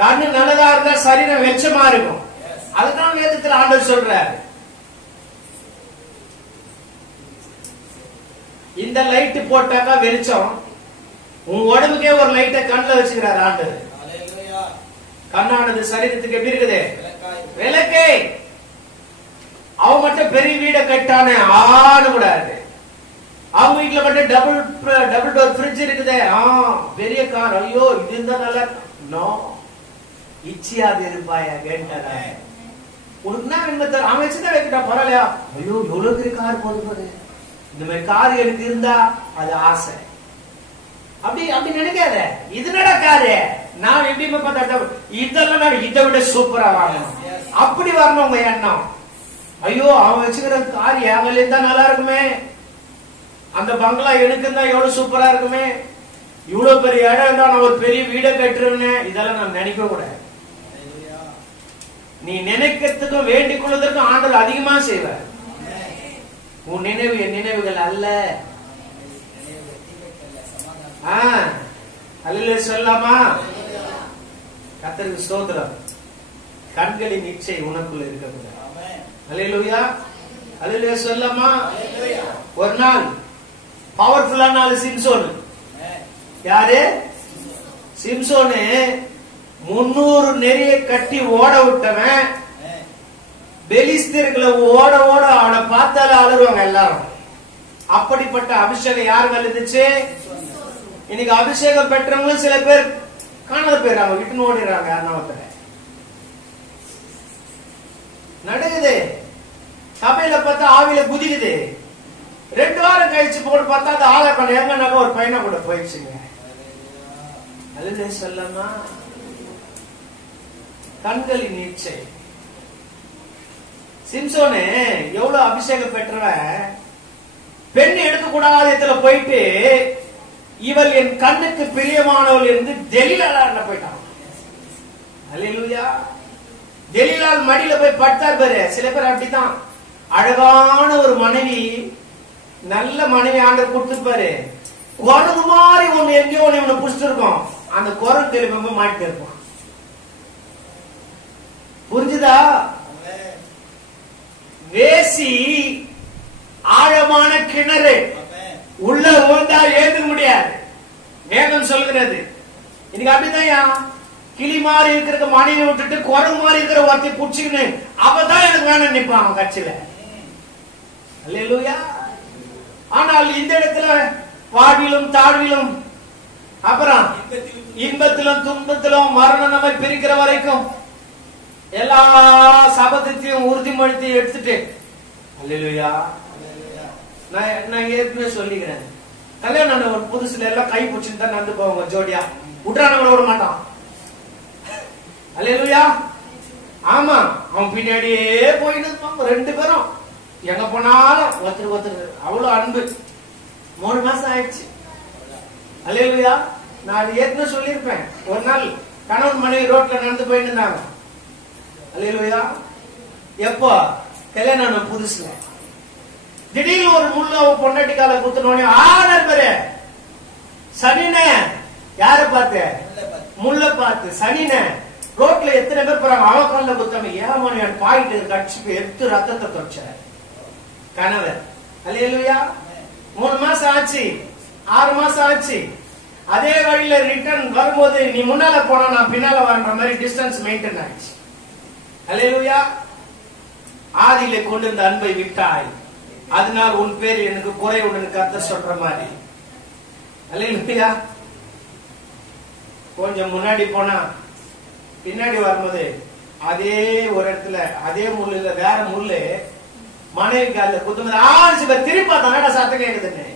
கண்ணு நல்லதா இருந்தா சரீரம் வெச்சமா இருக்கும். அதுதான் வேதத்தில் ஆண்டவர் சொல்றார். இந்த லைட் போட்டாக்கா வெளிச்சம், உன் உடம்புக்கே ஒரு லைட்டை கண்ணுல வச்சுக்கிறார் ஆண்டவர். கண்ணானது சரீரத்துக்கு எப்படி இருக்குது? விளக்கே. அவன் மட்டும் பெரிய வீட கட்டானே ஆன கூடாது. அவங்க வீட்டுல மட்டும் டபுள் டோர் ஃப்ரிட்ஜ் இருக்குதே, பெரிய கார், ஐயோ இது இருந்தா நல்லா நோ இச்சியாது இருப்பாயா கேட்டாரா? உனக்கு என்ன வேணுமே அவன் வச்சுதான் வைக்கிட்டா பரவாயில்லையா? ஐயோ எவ்வளவு பெரிய கார் போது, இந்த மாதிரி கார் எனக்கு இருந்தா அது ஆசை. அப்படி அப்படி நினைக்காத. இது நடக்காது. நான் எப்படி பார்த்தா இதெல்லாம் நான் இதை விட சூப்பரா வாங்கணும், அப்படி வரணும் உங்க எண்ணம். ஐயோ அவன் வச்சுக்கிற கார் என் இருந்தா நல்லா இருக்குமே, அந்த பங்களா எனக்கு தான் எவ்வளவு சூப்பரா இருக்குமே, இவ்வளவு பெரிய இடம் இருந்தா நான் ஒரு பெரிய வீடை கட்டுருவேன், இதெல்லாம் நான் நினைக்க கூடாது. நீ நினைக்கிறதுக்கும் வேண்டிக் கொள்வதற்கும் ஆண்டவர் அதிகமா செய்வார். உன் நினைவு என் நினைவுகள் அல்ல. அல்லேலூயா சொல்லலாமா? கர்த்தருக்கு ஸ்தோத்திரம். கண்களின் இச்சை உனக்குள்ள இருக்கிறது. அல்லேலூயா அல்லேலூயா சொல்லலாமா? ஒரு நாள் பவர்ஃபுல்லான ஆளு சிம்சோன். யாரு? சிம்சோனு 300 நெறிய கட்டி ஓட விட்டவன். பெலிஸ்தர்களை ஓட ஓட அவனை பார்த்தாலே அலறுவாங்க எல்லாரும். அப்படிப்பட்ட அபிஷேகம் யார் மேல இருந்துச்சு? இன்னைக்கு அபிஷேகம் பெற்றவங்க சில பேர் காணாத போயிடுறாங்க, விட்டு ஓடிடுறாங்க. யாருன்னா நடக்குது. சபையில பார்த்தா ஆவில குதிக்குது. 2 வாரம் கழிச்சு போட்டு பார்த்தா அது ஆளை பண்ண எங்கன்னாக்க ஒரு பையனை கூட போயிடுச்சுங்க. அல்லேலூயா சொல்லமா? கண்களின் இச்சை. சிம்சோனு எவ்வளவு அபிஷேகம் பெற்றவன். பெண் எடுக்கக்கூடாத இடத்துல போயிட்டு இவள் என் கண்ணுக்கு பிரியமானவள் என்று தெலீலால போயிட்டான். அல்லேலூயா. தெலீலால் மடியில போய் படுத்தார் பாரு. சில பேர் அப்படித்தான். அழகான ஒரு மனைவி, நல்ல மனைவி ஆண்டவர் கொடுத்துருப்பாரு. குரங்கு மாதிரி ஒண்ணு எங்கேயோ ஒண்ணு புடிச்சிட்டு இருக்கும். அந்த குரங்கு தெளிவா மாட்டிட்டு இருப்பான். புரிஞ்சுதா? வேசி ஆழமான கிணறு, உள்ள விழுந்தா ஏதுக்க முடியாது. வேதம் சொல்கிறது. இன்னைக்கு அப்படிதான் கிளி மாதிரி இருக்கிற மனைவி விட்டுட்டு குரங்கு மாதிரி இருக்கிற ஒருத்தி புடிச்சுக்கின்னு அவதான் எனக்கு வேணும் நிப்பான் அவன் கட்சியில. அல்லேலூயா. ஆனால் இந்த இடத்துல வாழ்விலும் தாழ்விலும் அப்புறம் இன்பத்திலும் துன்பத்திலும் மரணம் நம்மை பிரிக்கிற வரைக்கும் எல்லா சபதத்தையும் உறுதிமொழித்தை எடுத்துட்டு, அல்லேலூயா. நான் ஏற்கனவே சொல்லிக்கிறேன், கல்யாணம் ஒரு புதுசுல எல்லாம் கை பிடிச்சிட்டு தான் நடந்து போவாங்க ஜோடியா, விட்டுறானவங்கள விட மாட்டான். அல்லேலூயா. ஆமா, அவன் பின்னாடியே போயிட்டு இருப்பாங்க 2 பேரும். எங்க போனாலும் ஒருத்தர் அவ்வளவு அன்பு. 3 மாசம் ஆயிடுச்சு. அல்லேலூயா. நான் ஏற்கனவே சொல்லியிருப்பேன். ஒரு நாள் கணவன் மனைவி ரோட்ல நடந்து போயிட்டு இருந்தாங்க. அல்லேலூயா. எப்போ? கல்யாணம் புதுசுல திடீர்னு ஒரு முள்ள பொண்டாட்டி கால குத்துனோடனே நண்பரே சனின யார பார்த்து? முள்ள பார்த்து. சனின ரோட்ல எத்தனை பேர் போறாங்க, அவ கால குத்தாம ஏமானிய பாயிட்டு கட்சி எடுத்து ரத்தத்தை தொச்ச கணவர். அல்லேலூயா. 3 மாசம் ஆச்சு, 6 மாசம் ஆச்சு. அதே வழியில ரிட்டர்ன் வரும்போது நீ முன்னால போனா நான் பின்னால வர்ற மாதிரி டிஸ்டன்ஸ் மெயின்டைன் ஆயிடுச்சு. அல்லேலூயா. ஆதியிலே கொண்டிருந்த அன்பை விட்டாய், அதனால் உன் பேர் எனக்கு குறை உடனே கர்த்தர் சொல்ற மாதிரி. அல்லேலூயா. கொஞ்சம் முன்னாடி போனா பின்னாடி வரும்போது அதே ஒரு இடத்துல அதே முள்ளுல வேற முள்ளு மனைவி கால குத்தும்போது திரும்பி பார்த்தா சத்தம் கேக்குதுன்னு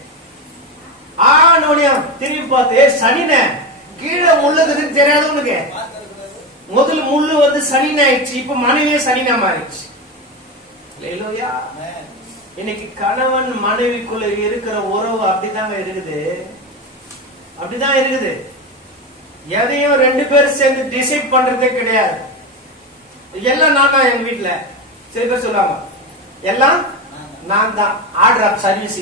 திரும்பி பார்த்து சனின கீழே முள்ளுக்குதுன்னு தெரியாது உனக்கு. முதல் முள்ளு வந்து சனின ஆயிடுச்சு, இப்ப மனைவியே சனினா மாறிடுச்சு. அல்லேலூயா. இன்னைக்கு கணவன் மனைவிக்குள்ள இருக்கிற உறவு அப்படிதாங்க இருக்குது, அப்படிதான் இருக்குது. எதையும் 2 பேரும் சேர்ந்து டிசைட் பண்றதே கிடையாது. எல்லாம் நான் தான். எங்க வீட்டுல சில பேர் சொல்லுவாங்க எல்லாம் நான் தான், ஆர்டர் ஆஃப் சர்வீஸ்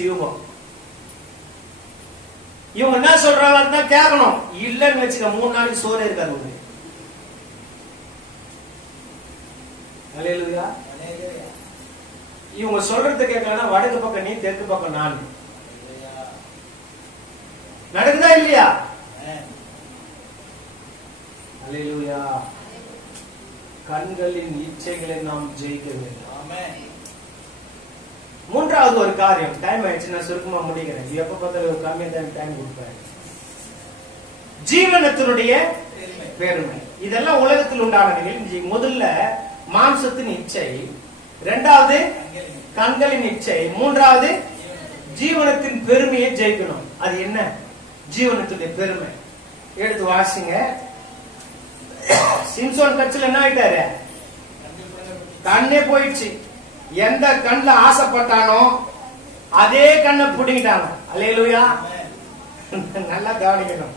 இவங்க என்ன சொல்றாங்க கேட்கணும். இல்லன்னு வச்சுக்க 3 நாளைக்கு சோறு இருக்காது உங்களுக்கு. அல்லேலூயா. இவங்க சொல்றது கேட்கலன்னா வடக்கு பக்கம் நீ, தெற்கு பக்கம் நான். நடக்குதா இல்லையா? கண்களின் இச்சைகளை நாம் ஜெயிக்க வேண்டும். மூன்றாவது ஒரு காரியம், டைம் ஆயிடுச்சு, நான் சுருக்கமா முடிக்கிறேன். எப்ப பார்த்தாலும் ஒரு கம்மியா தான் டைம் கொடுப்பேன். ஜீவனத்தினுடைய பெருமை. இதெல்லாம் உலகத்தில் உண்டானவைகள். முதல்ல மாம்சத்தின் இச்சை, இரண்டாவது கண்களின் இச்சை, மூன்றாவது ஜீவனத்தின் பெருமையை ஜெயிக்கணும். அது என்ன ஜீவனத்துடைய பெருமை? எடுத்து வாசிங்க. சிம்சோன் கட்சியில் என்ன ஆயிட்டாரு? கண்ணே போயிடுச்சு. எந்த கண்ணுல ஆசைப்பட்டானோ அதே கண்ணை பிடிக்கிட்டானோ. அல்லேலூயா. நல்லா கவனிக்கணும்.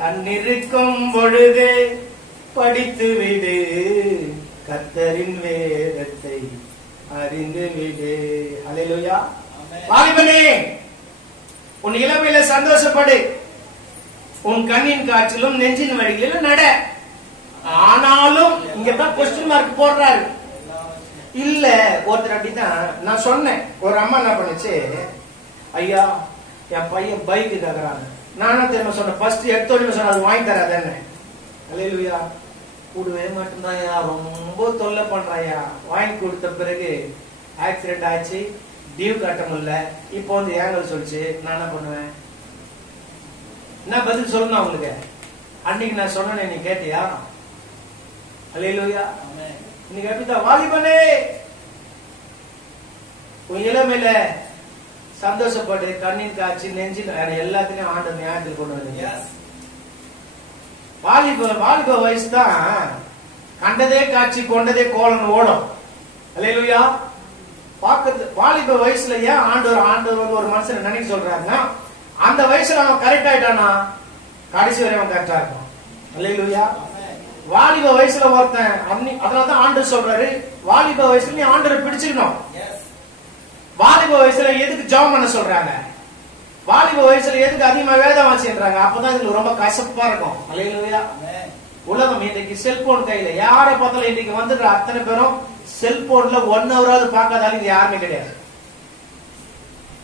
கண்ணிருக்கும் பொழுது படித்து விடு, கர்த்தரின் வேதத்தை அறிந்து விடு. அல்லேலூயா. வாலிபனே, உன் இளமையில சந்தோஷப்படு, உன் கண்ணின் காற்றிலும் நெஞ்சின் வழிகளிலும் நட. ஆனாலும் இங்கதான் கொஸ்டின் மார்க் போடுறாரு. இல்ல ஒருத்தர் அப்படிதான். நான் சொன்னேன், ஒரு அம்மா என்ன பண்ணுச்சு, ஐயா என் பையன் பைக்கு கேக்குறாங்க. நானும் தெரியுமா சொன்னேன், ஃபர்ஸ்ட் எடுத்தோட சொன்ன அது வாங்கி தராதேன்னு. அல்லேலூயா. கூடவே மட்டும்தான் ரொம்ப தொல்லை பண்றாயா. வாங்கி கொடுத்த பிறகு ஆக்சிடென்ட் ஆச்சு, டியூ கட்ட முடியல. இப்போ வந்து ஏங்கல் சொல்லிச்சு. நான் என்ன பண்ணுவேன்? என்ன பதில் சொல்லணும் அவங்களுக்கு? அன்னைக்கு நான் சொன்னேன், நீ கேட்டியா? அல்லேலூயா. இன்னைக்கு அப்படிதான். வாலிபனே, உன் இளமையில சந்தோஷப்படு, கண்ணின் காட்சி நெஞ்சின் எல்லாத்தையும் ஆண்டவர் நியாயத்தில் கொண்டு வந்து. வாலிப வயசு தான் கண்டதே காட்சி கொண்டதே கோலன் ஓடும். அல்லேலூயா. பாக்குறது வாலிப வயசுல ஏன் ஆண்டவர் வந்து ஒரு மனுஷனை நினைக்க சொல்றாருன்னா, அந்த வயசுல அவன் கரெக்ட் ஆயிட்டானா கடைசி வரை அவன் கரெக்டா இருக்கும். அல்லேலூயா. வாலிப வயசுல ஒருத்தன் அதனாலதான் ஆண்டவர் சொல்றாரு, வாலிப வயசுல நீ ஆண்டவரை பிடிச்சிருக்கணும். வாலிப வயசுல எதுக்கு ஜெபம் பண்ண சொல்றாங்க? வாலிப வயசுல எதுக்கு அதிகமா வேதம் வாசின்றாங்க? அப்பதான் இதுல ரொம்ப கசப்பா இருக்கும். அல்லேலூயா. உலகம் இன்னைக்கு செல்போன் கையில, யாரை பார்த்தாலும் இன்னைக்கு வந்துடுற அத்தனை பேரும் செல்போன்ல 1 ஹவராவது பார்க்காதாலும் இது யாருமே கிடையாது.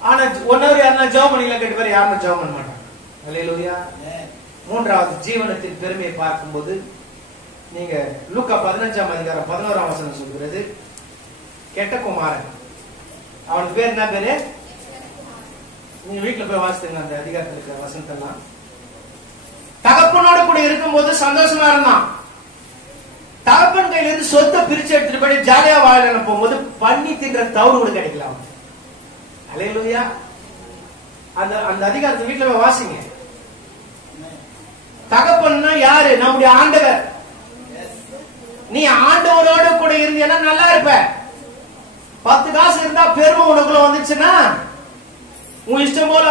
ஆனா 1 ஹவர் யாருன்னா ஜெபம் பண்ணல கேட்டு பேர் யாருமே ஜெபம் பண்ண மாட்டாங்க. அல்லேலூயா. மூன்றாவது ஜீவனத்தின் பெருமையை பார்க்கும்போது, நீங்க லூக்கா 15ஆம் அதிகாரம் 11ஆம் வசனம் சொல்கிறது, கெட்ட குமாரன். அவனுக்கு பேர் என்ன பேரு? நீங்க வீட்டுல போய் வாசித்துங்க அந்த அதிகாரத்தில் இருக்கிற வசனத்தெல்லாம். தகப்பனோட கூட இருக்கும்போது சந்தோஷமா இருந்தான். தகப்பன் கையில இருந்து சொத்தை பிரிச்சு எடுத்துட்டு போய் ஜாலியா வாழ போகும்போது பண்ணி தின்ற தவறு கூட கிடைக்கலாம். அல்லேலூயா. அந்த அதிகாரத்தை வீட்டுல போய் வாசிங்க. தகப்பன்னா யாரு? நம்முடைய ஆண்டவர். நீ ஆண்டவரோட கூட இருந்தீன்னா நல்லா இருப்ப. 10 காசு இருந்தா பெருமை உனக்குள்ள வந்துச்சுன்னா உன் இஷ்டம் போல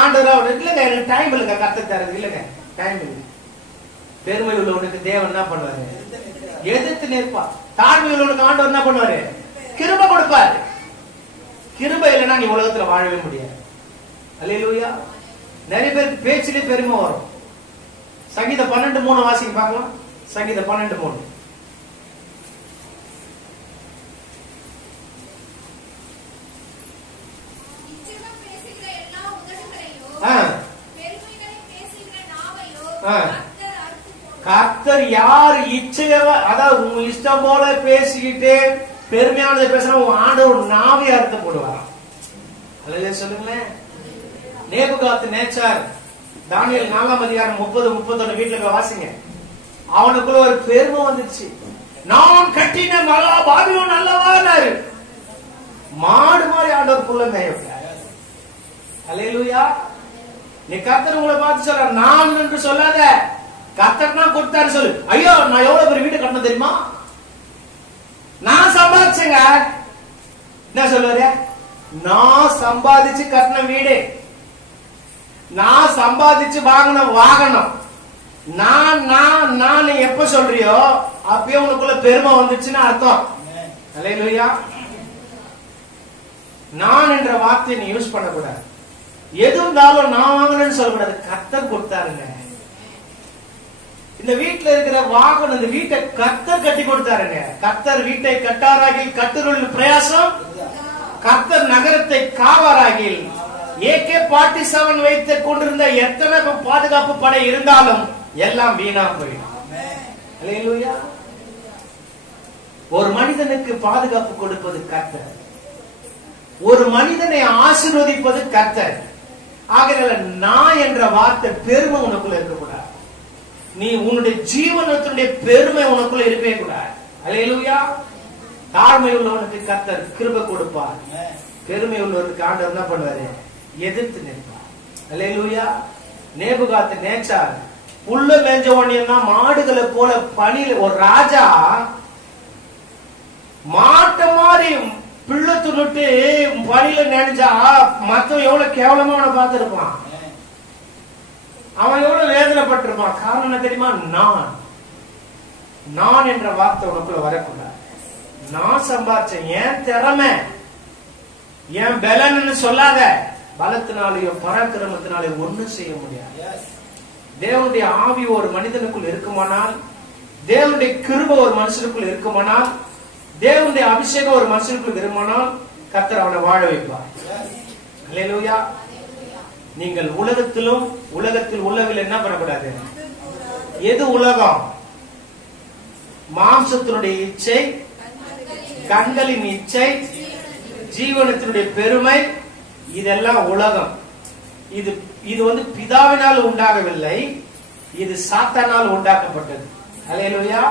ஆண்டவர் இல்லங்க, எனக்கு டைம் இல்லைங்க, கத்த தரது இல்லைங்க, டைம் இல்லை. பெருமை உள்ளவனுக்கு தேவன் என்ன பண்ணுவாரு? எதிர்த்து நிற்பா. தாழ்மை உள்ளவனுக்கு ஆண்டவர் என்ன பண்ணுவாரு? கிருபை கொடுப்பாரு. கிருபை இல்லைன்னா நீ உலகத்துல வாழவே முடியாது. அல்லேலூயா. நிறைய பேருக்கு பேச்சிலே பெருமை வரும். சங்கீதம் 12:3 வாசிக்க பார்க்கலாம். சங்கீதம் 12:3. கர்த்தர் யார் இச்சையவ, அதாவது உங்க இஷ்டம் போல பேசிக்கிட்டு பெருமையானதை பேசுற உன் ஆண்டவர் நாவை அறுத்து போடுவாராம். அல்லேலூயா சொல்லுங்களேன். நேபுகாத்நேச்சார் தானியேல் 4ஆம் அதிகாரம் 30-31 வீட்டுல போய் வாசிங்க. அவனுக்குள்ள ஒரு பெருமை வந்துச்சு. நான் கட்டின மகா பாபிலோன் அல்லவானாரு. மாடு மாதிரி ஆண்டவருக்குள்ள மேய்ப்பார். அல்லேலூயா. நீ கர்த்தர் உங்களை பார்த்து சொல்ற, நான் என்று சொல்லாத, கர்த்தர் தான் கொடுத்தாரு சொல்லு. ஐயோ நான் எவ்வளவு பெரிய வீடு கட்டணும் தெரியுமா, நான் சம்பாதிச்சேங்க. என்ன சொல்லுவாரு? நான் சம்பாதிச்சு கட்டின வீடு, நான் சம்பாதிச்சு வாங்கின வாகனம், நான் எப்ப சொல்றியோ அப்பயே உனக்குள்ள பெருமை வந்துச்சுன்னு அர்த்தம். அல்லேலூயா. நான் என்ற வார்த்தையை நீ யூஸ் பண்ணக்கூடாது. எது இருந்தாலும் நான் வாங்கினேன்னு சொல்லக்கூடாது. கர்த்தர் கொடுத்தாருங்க. இந்த வீட்டுல இருக்கிற வாகனம், இந்த வீட்டை கர்த்தர் கட்டி கொடுத்தாருங்க. கர்த்தர் வீட்டை கட்டாராகில் கட்டுருள் பிரயாசம், கர்த்தர் நகரத்தை காவாராகில். AK-47 வைத்து கொண்டிருந்த எத்தனை பாதுகாப்பு படை இருந்தாலும் எல்லாம் வீணா போயிடும். அல்லேலூயா. ஒரு மனிதனுக்கு பாதுகாப்பு கொடுப்பது கர்த்தர். ஒரு மனிதனை ஆசீர்வதிப்பது கர்த்தர். ஆகையால நான் என்ற வார்த்தை பெருமை உனக்குள்ள இருக்கக்கூடாது. நீ உன்னுடைய ஜீவனத்தினுடைய பெருமை உனக்குள்ள இருக்கவே கூடாது. அல்லேலூயா. தாழ்மை உள்ளவனுக்கு கர்த்தர் கிருபை கொடுப்பார். பெருமை உள்ளவருக்கு ஆண்டவர் என்ன பண்ணுவாரு? எதிர்த்து நிற்பார். அல்லேலூயா. நேபுகாத் நேச்சார் புல்ல மேஞ்சவன் மாடுகளை போல பணியில ஒரு ராஜா மாட்ட மாதிரி பிள்ளை துணுட்டு பணியில நினைச்சா மத்தவன் எவ்வளவு கேவலமா அவனை பார்த்திருப்பான். அவன் எவ்வளவு வேதனைப்பட்டிருப்பான். காரணம் என்ன தெரியுமா? நான் என்ற வார்த்தை உனக்குள்ள வரக்கூடாது. நான் சம்பாதிச்சேன், என் திறமை, என் பலன்னு சொல்லாத. பலத்தினாலேயோ பராக்கிரமத்தினாலே ஒண்ணும் செய்ய முடியாது. தேவனுடைய ஆவி ஒரு மனிதனுக்குள் இருக்குமானால், தேவனுடைய கிருபை ஒரு மனுஷனுக்குள் இருக்குமானால், தேவனுடைய அபிஷேகம் ஒரு மனுஷனுக்குள் இருக்குமானால் கர்த்தர் அவனை வாழ வைப்பார். அல்லேலூயா. நீங்கள் உலகத்தில் உள்ளவில் என்ன பண்ணக்கூடாது? எது உலகம்? மாம்சத்தினுடைய இச்சை, கண்களின் இச்சை, ஜீவனத்தினுடைய பெருமை, இதெல்லாம் உலகம். இது பிதாவினால் உண்டாகவில்லை, இது சாத்தானால் உண்டாக்கப்பட்டது. அல்லேலூயா.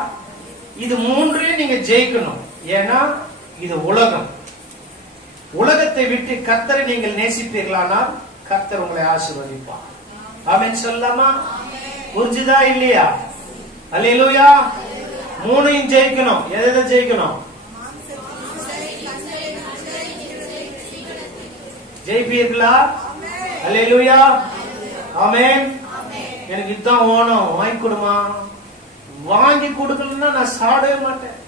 இது மூன்றையும் நீங்க ஜெயிக்கணும். ஏன்னா இது உலகம். உலகத்தை விட்டு கர்த்தரை நீங்கள் நேசிப்பீர்களானால் கர்த்தர் உங்களை ஆசீர்வதிப்பார். ஆமென் சொல்லலாமா? புரிஞ்சுதா இல்லையா? அல்லேலூயா. மூணையும் ஜெயிக்கணும். எதை ஜெயிக்கணும்? ஜெயிப்பீர்களா? அல்லேலூயா. ஆமென். எனக்கு இதுதான் வேணும், வாங்கி கொடுமா. வாங்கி கொடுக்கலன்னா நான் சாடவே மாட்டேன்,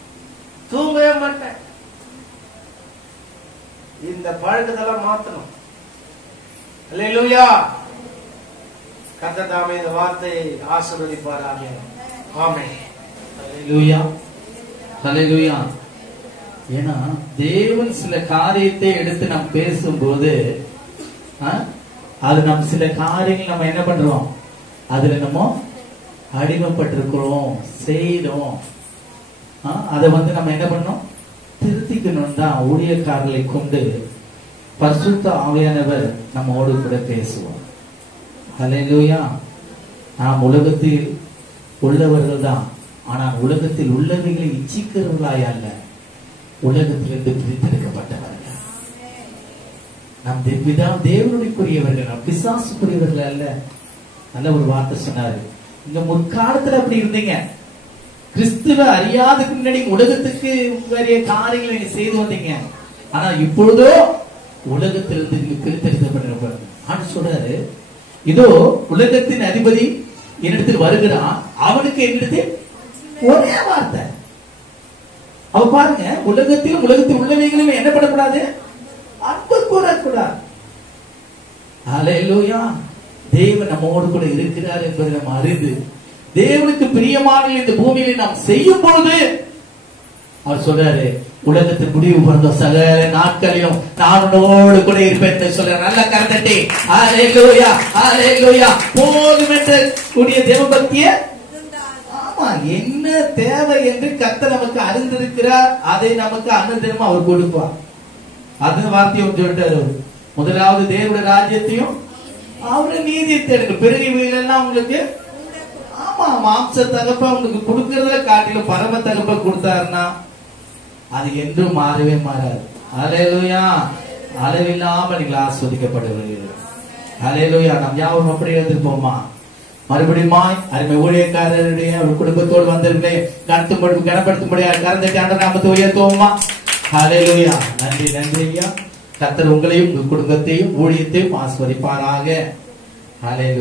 தூங்கவே மாட்டேன். இந்த பழக்கத்தெல்லாம் மாத்தணும். அல்லேலூயா. கர்த்தர் தாமே இந்த வார்த்தையை ஆசீர்வதிப்பாராக. ஆமென். அல்லேலூயா. அல்லேலூயா. ஏன்னா தேவன் சில காரியத்தை எடுத்து நாம் பேசும்போது அது நம்ம சில காரியங்கள் நம்ம என்ன பண்றோம்? அதுல நம்ம அடிமைப்பட்டிருக்கிறோம், செய்தோம். அதை நம்ம என்ன பண்ணோம்? திருத்திக்கணும் தான் ஊழியக்காரர்களை கொண்டு பரிசுத்த ஆவியானவர் நம்மோடு கூட பேசுவோம். அல்லேலூயா. நாம் உலகத்தில் உள்ளவர்கள் தான், ஆனால் உலகத்தில் உள்ளவைகளை இச்சிக்கிறவர்களாய் அல்ல, உலகத்திலிருந்து பிரித்தெடுக்கப்பட்டவர்கள். நம் தேவனுடையவர்கள், நம் பிசாசுக்குரியவர்கள் அல்ல. நல்ல ஒரு வார்த்தை சொன்னாரு. இந்த முற்காலத்துல அப்படி இருந்தீங்க. கிறிஸ்துவ அறியாததுக்கு முன்னாடி உலகத்துக்கு வேறிய காரியங்களை நீங்க செய்து வந்தீங்க. ஆனா இப்பொழுதோ உலகத்திலிருந்து நீங்க பிரித்தெடுக்கப்பட்ட ஆண்டு சொல்றாரு. இதோ உலகத்தின் அதிபதி என்னிடத்தில் வருகிறான், அவனுக்கு என்னிடத்தில் ஒரே வார்த்தை. அவ பாருங்க, உலகத்தில் உள்ளவைகளும் என்ன பண்ணக்கூடாது? அன்பு கூறக்கூடாது. அல்லேலூயா. தேவன் நம்மோடு கூட இருக்கிறார் என்பதை நாம் அறிந்து தேவனுக்கு பிரியமான இந்த பூமியில நாம் செய்யும் பொழுது அவர் சொல்றாரு, உலகத்தின் முடிவு பிறந்த சகல நாட்களையும் நான் உன்னோடு கூட இருப்பேன் என்று சொல்ற. நல்ல கரத்தட்டி அல்லேலூயா, அல்லேலூயா. போதும் என்ற கூடிய தேவபக்திய என்ன தேவை என்று கர்த்தர் நமக்கு அறிந்திருக்கிறார். அதை நமக்கு அன்னதினமும் அவர் கொடுப்பார். அந்த வார்த்தையும் சொல்லிட்டாரு. முதலாவது தேவனுடைய ராஜ்யத்தையும் அவருடைய நீதியை தேடுங்க, பிறகு இவைகளெல்லாம் உங்களுக்கு மாம்ச தகப்ப உங்களுக்கு கொடுக்கறத காட்டிலும் பரம தகப்ப கொடுத்தாருன்னா அது என்றும் மாறவே மாறாது. அல்லேலூயா. அளவில்லாம நீங்கள் ஆஸ்வதிக்கப்படுவீர்கள். அல்லேலூயா. நாம் யாவும் அப்படி எழுந்திருப்போமா? மறுபடியும் அருமை ஊழியக்காரருடைய குடும்பத்தோடு வந்திருந்தே கனப்படுத்தும்படியாக கறந்துட்டு ஆண்டவர் நாமத்தை உயர்த்துவோமா? அல்லேலூயா. நன்றி, நன்றி ஐயா. கர்த்தர் உங்களையும் உங்கள் குடும்பத்தையும் ஊழியத்தையும் ஆஸ்வதிப்பாராக. அல்லேலூயா.